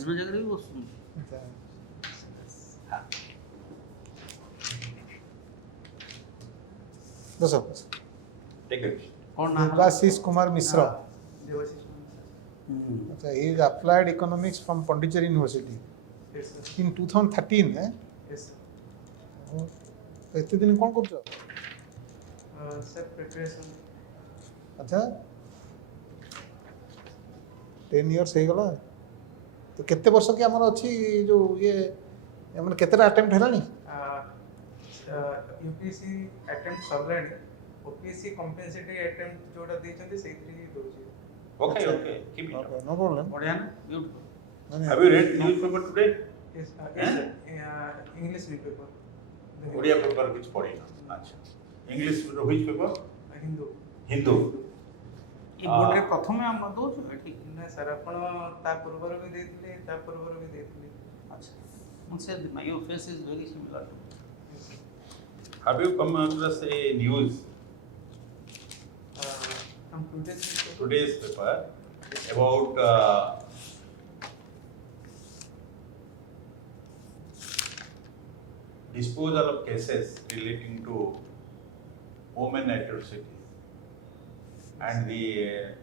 ଅନ୍ୟ ଜାଗାରେ ବି ବସୁଛନ୍ତି। Debashish Kumar Mishra. He is applied economics from Pondicherry University. Yes, sir. In 2013. Yes, sir. तो इतने दिन कौन कर Sir, preparation. अच्छा 10 years हो गला तो केते वर्ष के हमर अछि जो ये हमर केतेटा अटेम्प्ट हेलानी UPSC attempt सरलानी OPSC compensatory attempt जोटा देछन्ते सेथि दोछि Okay, okay, keep it up. Okay, no problem. बढ़िया ना, beautiful. Have you read newspaper today? yes yes sir. English newspaper Odia paper which पढ़ी ना? अच्छा. English which paper? Hindu Hindu. ये board रे प्रथमे हम दउछु एठी। ना सर आपण ता पूर्वर भी देथिले ता पूर्वर भी देथिले अच्छा, मुझसे your face is very similar. Have you come across a news from today's paper about disposal of cases relating to women atrocities, and the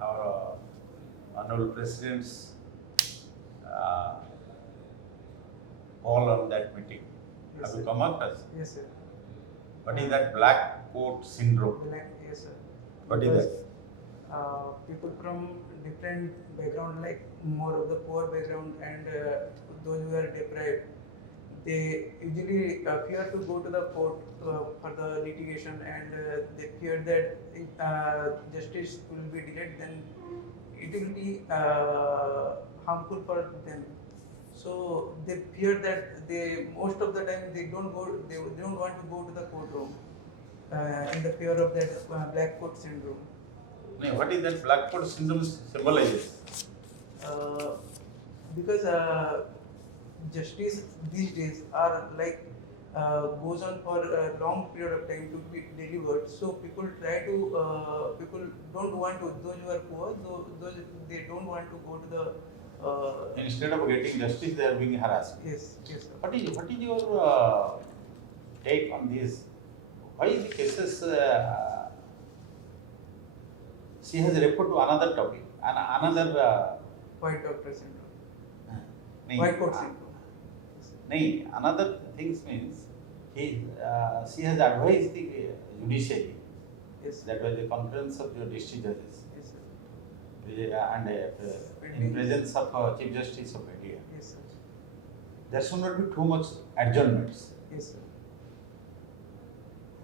our honorable president's call on that meeting. Yes, Have sir. you come across? yes sir What is that black coat syndrome? yes sir What is Because, that? people from different background, like more of the poor background and those who are deprived, they usually fear to go to the court for the litigation, and they fear that if justice will be delayed, then it will be harmful for them. So they fear that they most of the time they don't want to go to the courtroom in the fear of that black coat syndrome. No, what is that black coat syndrome symbolizes? Because justice these days are like goes on for a long period of time to be delivered. So people try to people don't want to, those who are poor, those they don't want to go to the Instead of getting justice, they are being harassed. yes sir. What is your take on this? Why the cases? She has referred to another topic, another. White doctor syndrome, nahi, white coat syndrome. nahi, another things means she has advised the judiciary. Yes That was a conference of the district judges, yes sir. and in presence of Chief Justice of India. Yes sir. There should not be too much adjournments. Yes sir.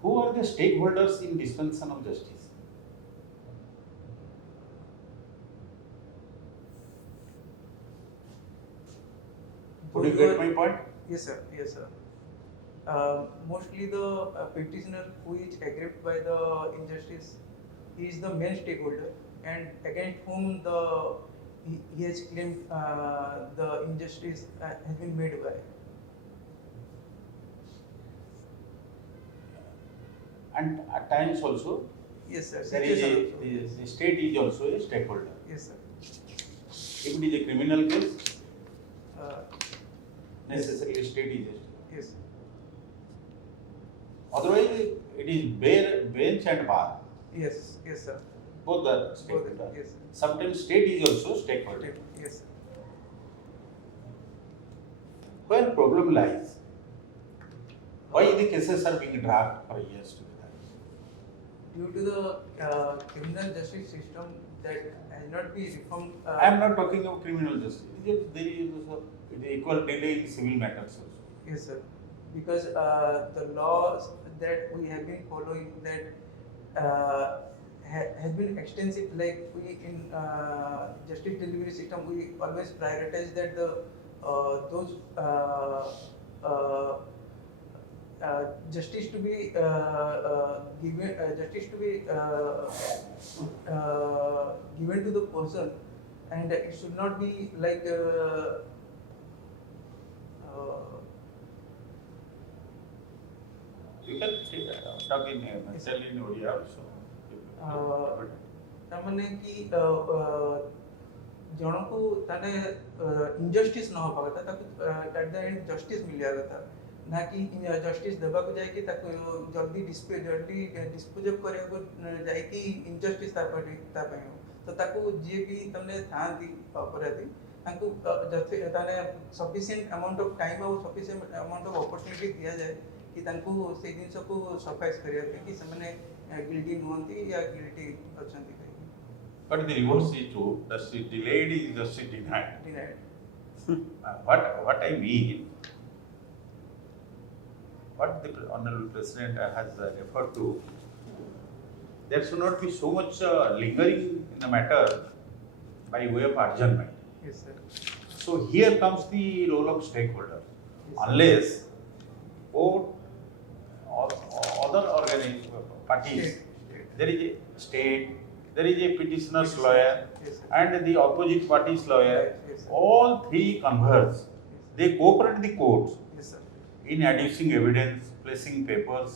Who are the stakeholders in dispensation of justice? Would you get my point? Yes sir, yes sir. Mostly the petitioner who is aggrieved by the injustice, he is the main stakeholder, and against whom he has claimed the injustice has been made by. And at times also, Yes sir. there is the state is also a stakeholder. Yes sir. If it is a criminal case, necessarily state is a stakeholder. Yes. Otherwise, it is bench and bar. Yes. Yes sir. Both are Both. stakeholder. Yes. Sometimes state is also stakeholder. Yes sir. Where problem lies? Why the cases are being dragged for years together? Due to the criminal justice system that has not been reformed. I am not talking of criminal justice. There is also equal delay in civil matters also. Yes, sir. Because the laws that we have been following that has been extensive. Like we in justice delivery system, we always prioritize that the those justice to be given given to the person, and it should not be like. You can talk in tell in Odia also. तामने कि ଜଣକୁ ତାନେ injustice न हो पाता ताकू at the end justice मिलिया था ना कि justice देबा को जाए कि ताकू जल्दी डिस्पोज अप करे को जाए कि injustice ता पे हो तो ताकू जे भी तमने थांती अपराधी ताकू जथे ताने sufficient amount of time और sufficient amount of opportunity दिया जाए कि तांकू से जिंस को सफाइस करिया पे कि समने गिल्टी नहंती या guilty अछंती But the reverse is true. Justice delayed is justice denied. denied What I mean, what the Honorable President has referred to, there should not be so much lingering in the matter by way of adjournment. yes sir So here comes the role of stakeholder. Unless court or other parties, State. there is a state, there is a petitioner's lawyer, yes sir and the opposite party's lawyer, yes sir all three converse. They cooperate the courts yes sir in adducing evidence, placing papers,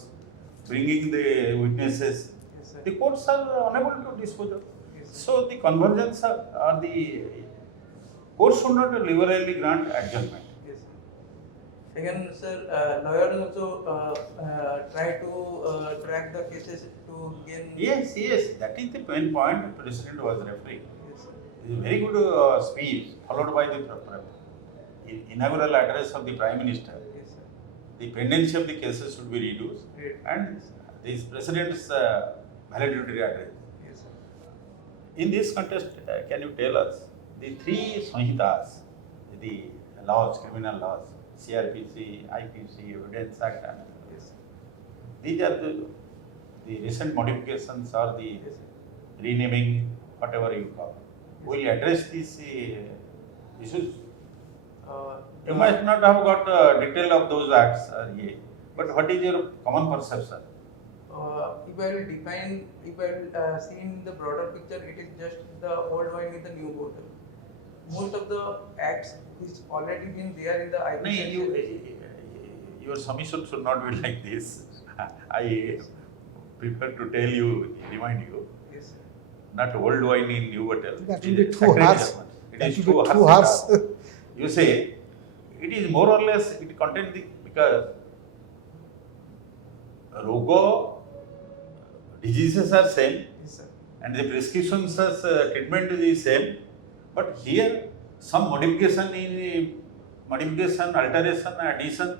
bringing the witnesses. yes sir The courts are unable to dispose of. yes sir So the convergence are the courts should not liberally grant adjournment. yes sir again sir lawyers also try to track the cases to gain Yes, that is the main point the President was referring. yes sir It is a very good speech followed by the inaugural address of the Prime Minister. yes sir The pendency of the cases should be reduced great and this President's valedictory address. yes sir In this context, can you tell us the three Sanhitas, the laws, criminal laws, CRPC, IPC, Evidence Act, and yes sir these are the recent modifications or the yes sir renaming, whatever you call. Will you address these issues? You might not have got detail of those acts, but what is your common perception? if I will define, if I will see in the broader picture, it is just the old wine with the new bottle. Most of the acts which already been there in the No, IPC. your submission should not be like this. I prefer to tell you, remind you, Yes, sir. not old wine in new bottle. That It will be is too sacred harsh. German. It That is will be too too harsh. harsh. You say it is more or less it contains the because rogo diseases are same Yes, sir. and the prescriptions as treatment is same, but here some modification alteration, addition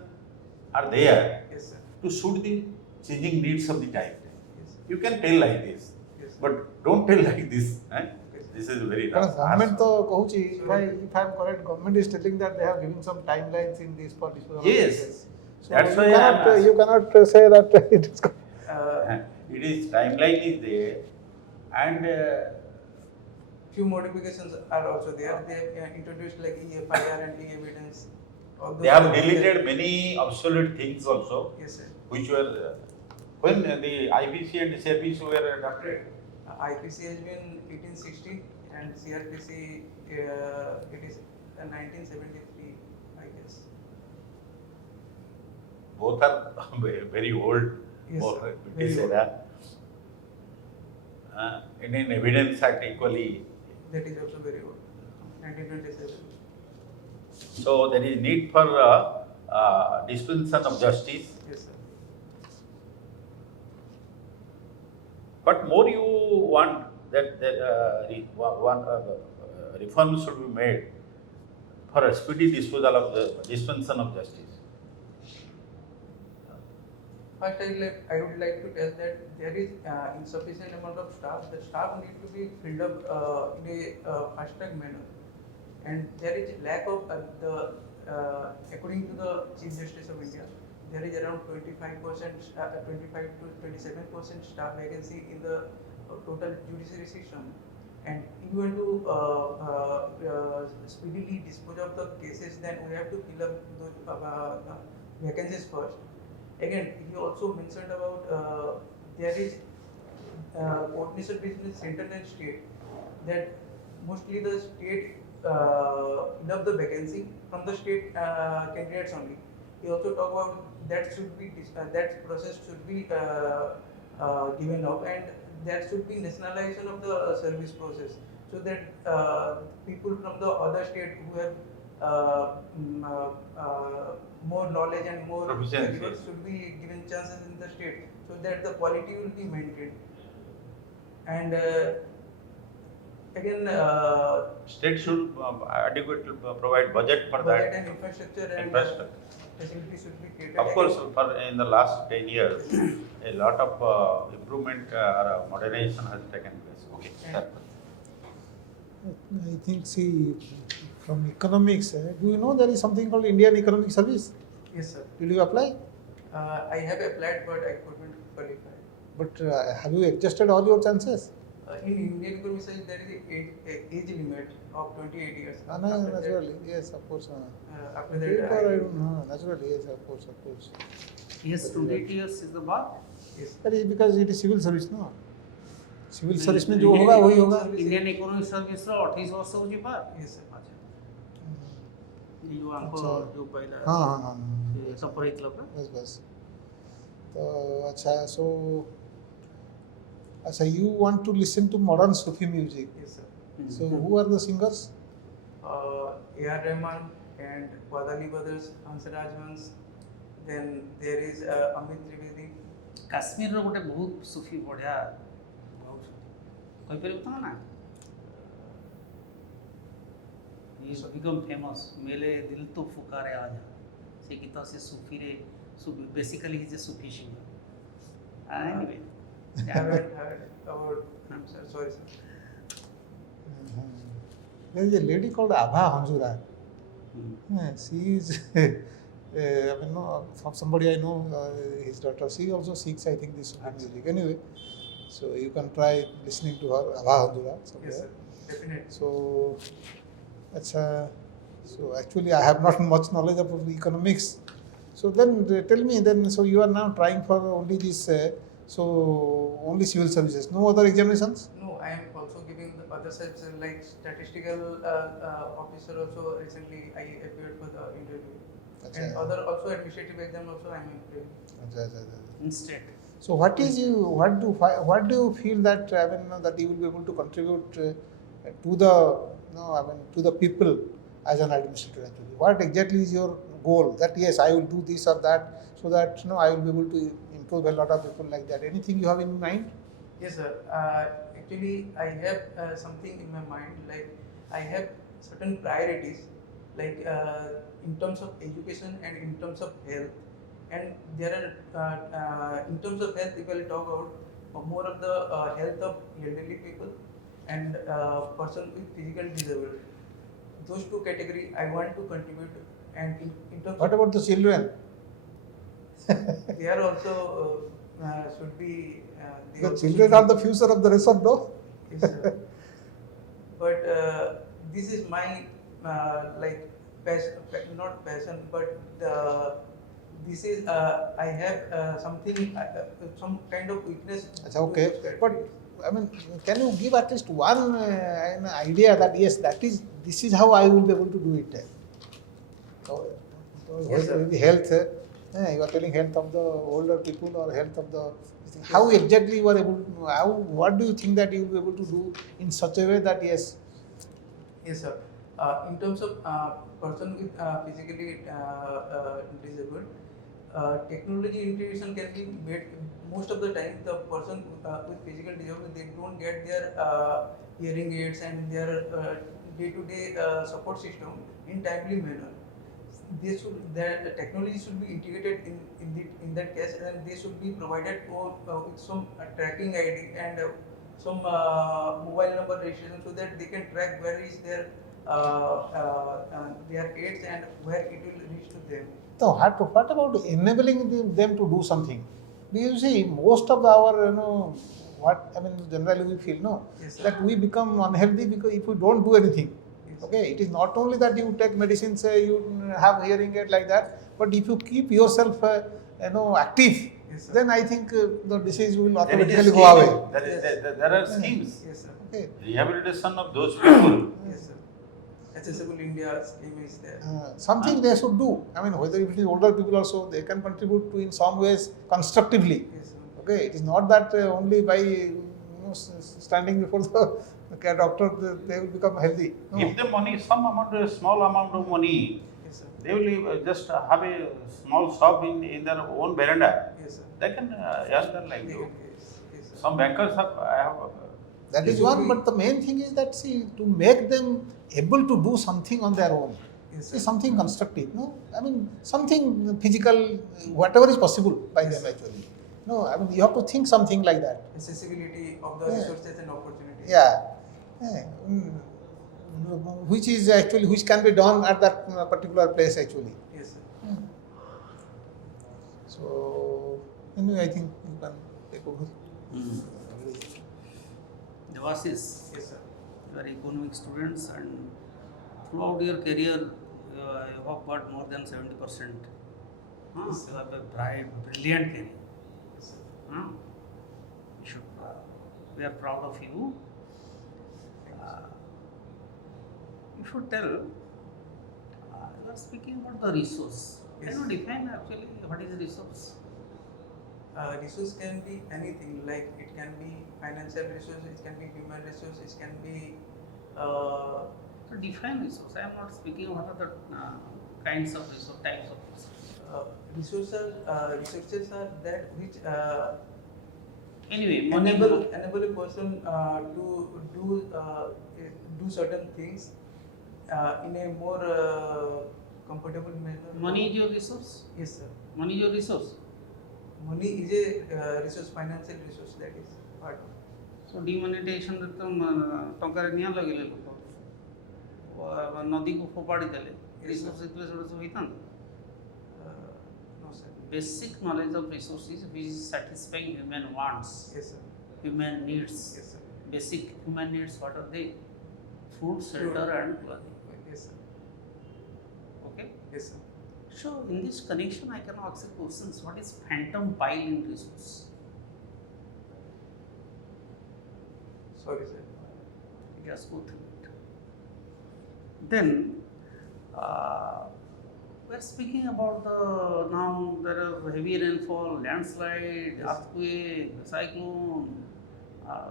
are there Yes, sir. to suit the changing needs of the time. Yes, sir. You can tell like this, Yes, sir. but don't tell like this. Eh? Yes, sir. This is very କାରଣ harsh. Government ତ କହୁଛି if I am correct, government is telling that they have given some timelines in this for disposal of Yes. cases. So That's you why I am cannot, asking. you cannot say that it is. It is timeline is there, and Few modifications are also there. They have introduced like EFIR and e-evidence. All those they have are deleted there. many obsolete things also, Yes, sir. which were when the IPC and CRPC were adopted. IPC has been 1860 and CRPC it is 1973, I guess. Both are very old. Yes, both sir. British Very old. era. Indian Evidence Act equally. That is also very old. 1927. So there is need for dispensation of justice. Yes, sir. But more you want that reform should be made for a speedy disposal of the dispensation of justice. First, I would like to tell that there is insufficient amount of staff. The staff need to be filled up in a fast track manner, and there is lack of according to the Chief Justice of India, there is around 25%, 25 to 27% staff vacancy in the total judiciary system. And if you want to speedily dispose of the cases, then we have to fill up those vacancies first. Again, he also mentioned about there is coordination between central and state, that mostly the state fill up the vacancy from the state candidates only. He also talked about that should be that process should be given up, and that should be nationalization of the service process, so that people from the other state who have more knowledge and more Proficiency. careers should be given chances in the state, so that the quality will be maintained. And again, State should adequately provide budget for budget that. and infrastructure and Infrastructure. facilities should be created. Of course, for in the last 10 years, a lot of improvement or modernization has taken place. Okay. Yeah. I think, see, from economics, do you know there is something called Indian Economic Service? Yes, sir. Did you apply? I have applied, but I couldn't qualify. But have you adjusted all your chances? In Indian economic science, there is a age limit of 28 years. No, After that- naturally, yes, of course. after Paper, that, I don't know. Naturally, yes, of course, of course. Yes, 28 years is the bar. yes. That is because it is civil service, no? Civil service में जो होगा वही होगा. Indian economic service रो 28 वर्ष हो जी बार. Yes, sir. अच्छा. ये जो आपको अच्छा. जो पहला हाँ. ये सब पर एक लोग बस. तो अच्छा, so अच्छा, you want to listen to modern Sufi music. Yes, sir. So who are the singers? A.R. Rahman and Wadali brothers, Hansraj Vans. Then there is Amit Trivedi. Kashmir रो गोटे बहुत सुफी बढ़िया कोई पर बताओ ना ये बिकम फेमस मेले दिल तो फुकारे आजा से गीत से सूफी रे basically he is Sufi singer anyway I haven't heard about him, sir. Sorry, sir. There is a lady called Abha Hanjura. She is, I mean, no, from somebody I know, his daughter. She also seeks, I think, this Sufi music. Anyway, so you can try listening to her, Abha Hanjura. Yes, sir. Definitely. So, so actually, I have not much knowledge of economics. So then, tell me, then, so you are now trying for only this, so only civil services, no other examinations? No, I am also giving the other sides like statistical officer. Also, recently I appeared for the interview. Achha. And other also administrative exam also I am appearing. Achha. Instant So what do you feel that I mean that you will be able to contribute to the to the people as an administrator actually? What exactly is your goal? That yes, I will do this or that so that I will be able to improve a lot of people like that. Anything you have in mind? Yes, sir. Actually, I have something in my mind. Like I have certain priorities, like in terms of education and in terms of health. And there are in terms of health, if I will talk about more of the health of elderly people and person with physical disability. Those two categories I want to contribute. And in terms What of about the children? they are also should be. They The also children should are the future of the rest of the. Yes, sir. But this is my like passion, not passion, but this is I have something, some kind of weakness. Achha, to okay, those but categories. I mean, can you give at least one an idea that yes, this is how I will be able to do it. So, Yes, sir. maybe health. You are telling health of the older people or health of the. How exactly you are able to? What do you think that you will be able to do in such a way that yes? Yes, sir. In terms of person with physically disabled, technology integration can be made. Most of the time, the person with physical disability, they don't get their hearing aids and their day-to-day support system in timely manner. The technology should be integrated in that case, and they should be provided with some tracking ID and some mobile number registration, so that they can track where is their aids and where it will reach to them. So what about enabling them to do something? Because you see, most of our what I mean generally we feel Yes, sir. that we become unhealthy because if we don't do anything. Yes. Okay, it is not only that you take medicines, you have hearing aid like that, but if you keep yourself, active, Yes, sir. then I think the disease will There is a automatically scheme. go away. There are schemes. Yes, sir. Okay, Rehabilitation of those people. Yes, sir. Accessible India scheme is there. something they should do. I mean, whether it is older people also, they can contribute to in some ways constructively. Yes, sir. Okay, it is not that only by standing before the Okay, doctor, they will become healthy. No. Give them money, some amount, a small amount of money. Yes, sir. They will just have a small shop in their own veranda. Yes, sir. They can earn their Yes, livelihood. yes, sir. Some bankers have, I have. That is Yes, one, we- but the main thing is that, see, to make them able to do something on their own, Yes, see, sir. something constructive, no? I mean, something physical, whatever is possible by Yes, them sir. actually. No, I mean, you have to think something like that. Accessibility of the Yeah. resources and opportunities. Yeah. Yeah. Which is actually, which can be done at that particular place actually. Yes, sir. Yeah. So, anyway, I think you can take over. Debashish, Yes, sir. you are economic students and throughout your career you have got more than 70%. Yes, You have a bright, brilliant career. Yes, sir. You should, we are proud of you. You should tell, you are speaking about the resource. Yes. Can you define actually what is resource? Resource can be anything, like it can be financial resource, it can be human resource, it can be To define resource, I am not speaking what are the kinds of resource, types of resource. resources are that which Anyway, money. enable a person to do certain things in a more comfortable manner. Money is your resource. Yes, sir. Money is your resource. Money is a resource, financial resource, that is part. So demonetization ରେ ତ ଟଙ୍କାରେ ନିଆଁ ଲଗେଇଲେ ଲୋକ ନଦୀକୁ ଫୋପାଡ଼ି ଦେଲେ resource ହେଇଥିଲେ ସେଗୁଡ଼ା ସବୁ ହେଇଥାନ୍ତା. No, sir. Basic knowledge of resources which is satisfying human wants, Yes, sir. human needs. Yes, sir. Basic human needs, what are they? Food, shelter and clothing. Yes, sir. Okay. Yes, sir. So in this connection I can ask you questions. What is phantom pile in resource? Sorry, sir. Just go through it. Then we are speaking about the now there are heavy rainfall, landslide, Yes. earthquake, cyclone.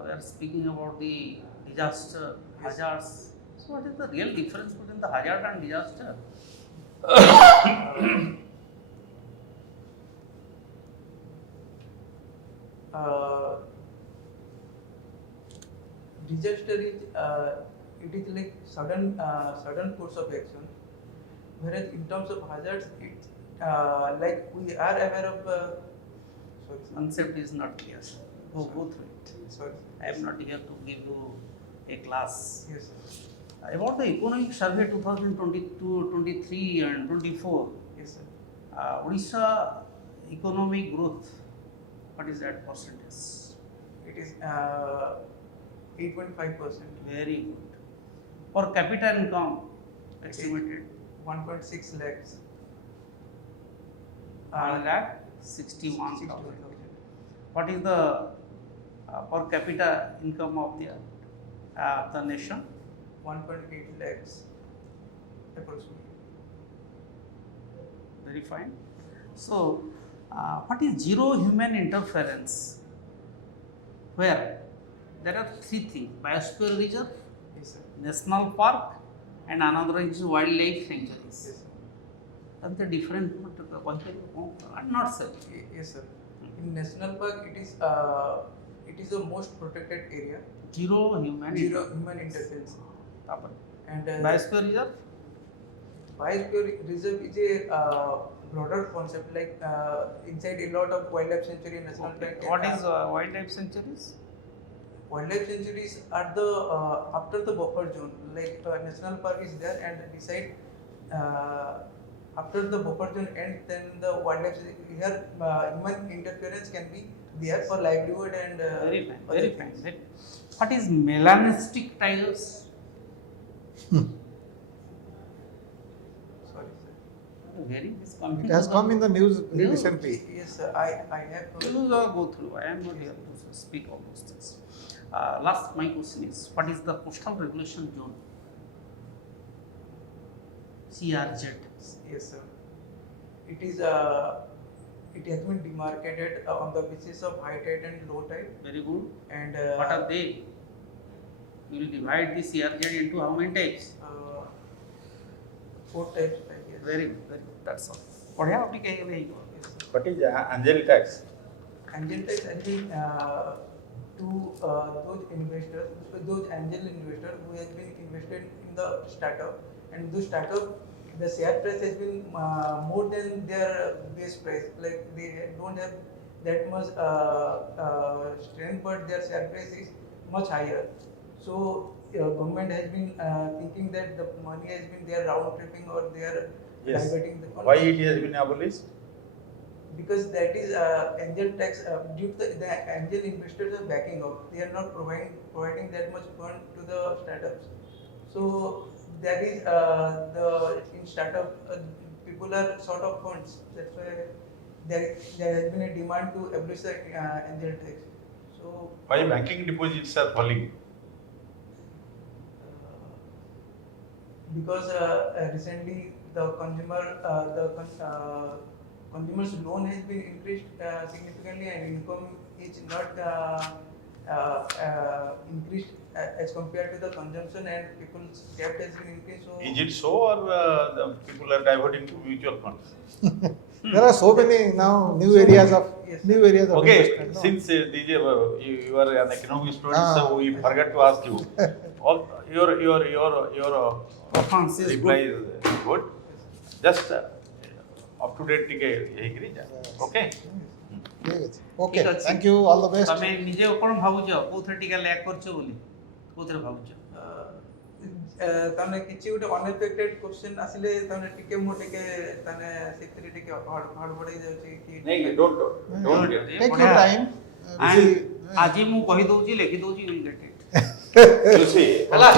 We are speaking about the disaster, Yes. hazards. So what is the real difference between the hazard and disaster? Disaster is it is like sudden course of action, whereas in terms of hazards, it's like we are aware of. Sorry, sir. Concept is not clear. Go through it. Sorry. I am not here to give you a class. Yes, sir. About the economic survey 2022, 23 and 24, Yes, sir. Odisha economic growth, what is that percentage? It is 8.5%. Very good. Per capita income estimated 1.6 lakhs. 1,61,000. What is the per capita income of the nation? 1.8 lakhs approximately. Very fine. So, what is zero human interference? Where there are three things: biosphere reserve, Yes, sir. national park, and another is wildlife sanctuaries. Yes, sir. And the different, and not sir. Yes, sir. In national park, it is the most protected area. Zero human Zero human interference. And biosphere reserve. biosphere reserve is a broader concept, like inside a lot of wildlife sanctuary and national park. What is wildlife sanctuaries? Wildlife sanctuaries are the after the buffer zone, like national park is there, and beside after the buffer zone ends, then the wildlife here human interference can be there for livelihood and Very fine. other Very fine. things. What is melanistic tigers? Sorry, sir. Very It has come in the news recently. Yes, sir. I have. You go through. I am not here to speak all those things. Last, my question is: what is the coastal regulation zone? CRZ. Yes, sir. It is it has been demarcated on the basis of high tide and low tide, Very good. and What are they? You will divide the CRZ into how many types? 4 types, I guess. Very good, very good. That's all. बढ़िया आपने कही गई है. Yes, sir. What is angel tax? Angel tax actually to those investors, those angel investors who has been invested in the startup, and those startup, the share price has been more than their base price. Like they don't have that much strength, but their share price is much higher. So government has been thinking that the money has been there round tripping, or they are Yes. diverting the Why it has been abolished? because that is angel tax due to the angel investors are backing up. They are not providing that much fund to the startups. So that is in startup people are short of funds. That's why there has been a demand to abolish the angel tax. So Why banking deposits are falling? because recently the consumer's loan has been increased significantly, and income is not increased as compared to the consumption, and people's debt has been increased. So Is it so, or the people are diverting to mutual funds? There are so many now new areas of Yes. Okay, investment. No? since you are an economic student, Ah. so we forgot to ask you. All your Performance is reply good. is good. Just up to date टिके यही करी जा. Okay. ଠିକ ଅଛି okay ଠିକ ଅଛି। Thank you all the best ତମେ ନିଜେ କ'ଣ ଭାବୁଛ କୋଉଥିରେ ଟିକେ ଲ୍ୟାକ୍ କରୁଛ ବୋଲି କୋଉଥିରେ ଭାବୁଛ? ତାମାନେ କିଛି ଗୋଟେ ଅନଏକ୍ସପେକ୍ଟେଡ କ୍ୱେଶ୍ଚନ ଆସିଲେ ତାମାନେ ଟିକେ ମୁଁ ଟିକେ ତାମାନେ ସେଥିରେ ଟିକେ ହଡ଼ବଡ଼ ହେଇଯାଉଛି କି नहीं, don't. Take you time And ଆଜି ମୁଁ କହି ଦଉଛି ଲେଖି ଦଉଛି you will get it. You see, ହେଲା